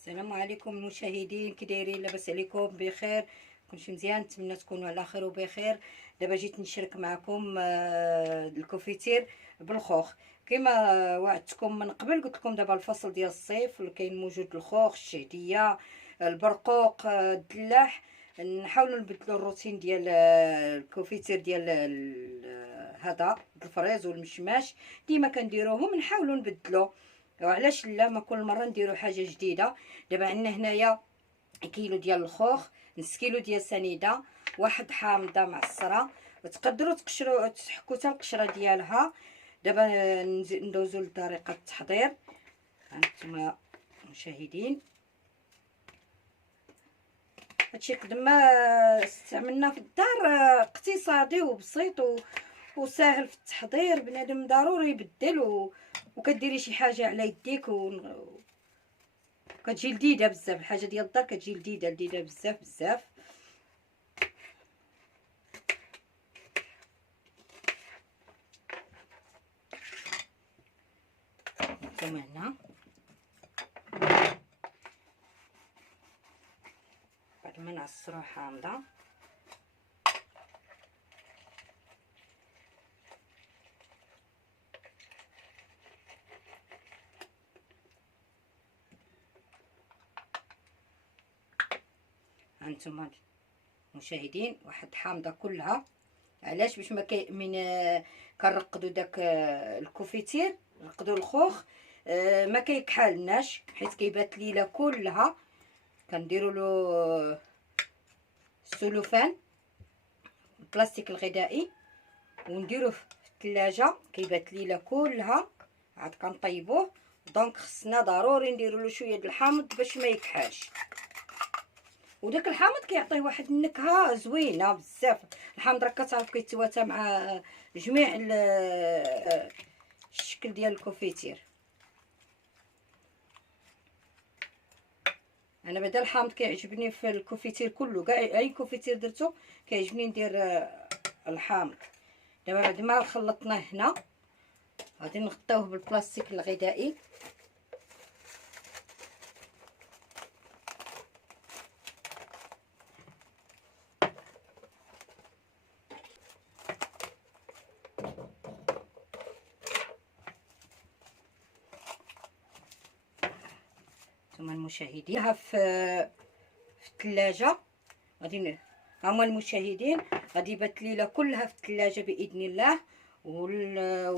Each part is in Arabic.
السلام عليكم المشاهدين، كي دايرين؟ لاباس عليكم؟ بخير؟ كلشي مزيان؟ نتمنى تكونوا على خير وبخير. دابا جيت نشارك معكم الكوفيتير بالخوخ. كما وعدتكم من قبل، قلت لكم دابا الفصل ديال الصيف كاين موجود الخوخ، الشهديه، البرقوق، الدلاح. نحاولوا نبدلوا الروتين ديال الكوفيتير ديال هذا الفريز والمشماش. ديما كنديروهم، نحاولوا نبدلوا. وعلاش لا؟ ما كل مره نديروا حاجه جديده. دابا عندنا هنايا كيلو ديال الخوخ، نص كيلو ديال سنيده، واحد حامضه معصره، وتقدروا تقشروا تحكوا حتى القشره ديالها. دابا ندوزو لطريقه التحضير. هانتوما مشاهدين، هادشي قد ما استعملنا في الدار اقتصادي وبسيط وسهل في التحضير. بنادم ضروري يبدل وكديري شي حاجه على يديك كتجي لذيذه بزاف. الحاجه ديال الدار كتجي لذيذه بزاف بزاف. نتوما هنا بعد ما نعصرو حامضه هانتوما مشاهدين، واحد حامضه كلها. علاش؟ باش ما من كنرقدوا داك الكوفيتير، نرقدوا الخوخ ما كيكحالناش، حيت كيبات ليله كلها. كنديروا له السلوفان، البلاستيك الغذائي، ونديروه في الثلاجه كيبات ليله كلها. عاد كنطيبوه. دونك خصنا ضروري نديروا له شويه د الحامض باش ما يكحالش. وداك الحامض كيعطيه واحد النكهه زوينه بزاف. الحامض راه كتعرف كيتواتى مع جميع الشكل ديال الكوفيتير. انا بعدا الحامض كيعجبني في الكوفيتير كله، كاع اي كوفيتير درتو كيعجبني ندير الحامض. دابا بعد ما خلطناه هنا، غادي نغطيوه بالبلاستيك الغذائي. ثم المشاهدين في الثلاجه غادي هما المشاهدين غادي يبات ليله كلها في الثلاجه باذن الله. ولا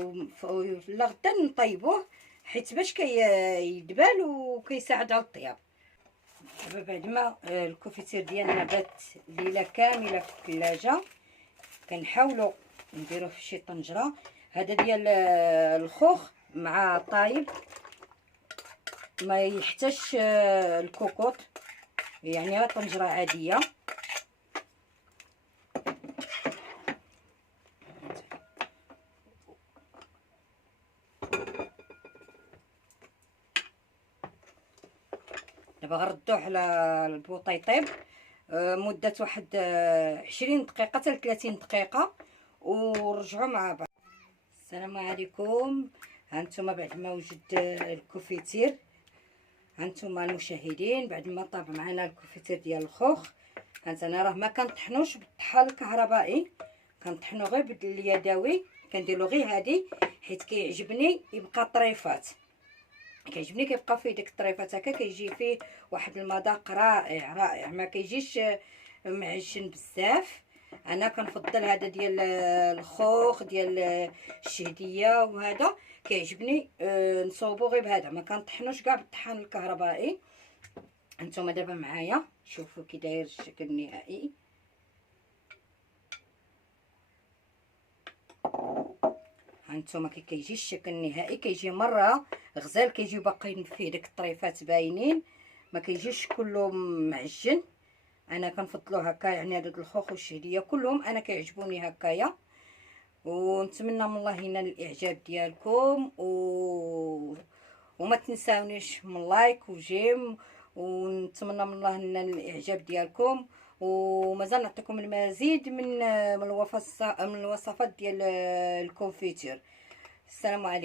غدا نطيبوه حيت باش كيدبل وكيساعد على الطياب. دابا بعد ما الكوفيتير ديالنا بات ليله كامله في الثلاجه، كنحاولوا نديروه في شي طنجره. هذا ديال الخوخ مع طايب، ما يحتاجش الكوكوط، يعني طنجره عاديه. دابا غنردوه على البوطه يطيب مده واحد 20 دقيقه حتى 30 دقيقه، ونرجعوا مع بعض. السلام عليكم. هانتوما بعد ما وجد الكوفيتير، هانتوما المشاهدين بعد ما طاب معنا الكوفيتير ديال الخوخ، هانتنا راه ما كنطحنوش بالطحال الكهربائي، كنطحنو غير باليدوي. كنديرلو غير هادي حيت كيعجبني يبقى طريفات، كيعجبني كيبقى فيه ديك الطريفات هكا، كيجي فيه واحد المذاق رائع رائع، ما كيجيش معجن بزاف. انا كنفضل هذا ديال الخوخ ديال الشهديه، وهذا كيعجبني نصوبو غير بهذا، ما كنطحنوش كاع بالطحان الكهربائي. هانتوما دابا معايا شوفوا كي داير الشكل النهائي. هانتوما كي كيجي الشكل النهائي، كيجي مره غزال، كيجي باقيين فيه داك الطريفات باينين، ما كيجيش كله معجن. انا كنفضلو هكا، يعني هذا الخوخ والشهديه كلهم انا كيعجبوني هكايا. ونتمنى من الله ينال الاعجاب ديالكم وما تنساونيش من لايك وجيم. ونتمنى من الله ينال الاعجاب ديالكم، ومازال نعطيكم المزيد من الوصفات ديال الكونفيتير. السلام عليكم.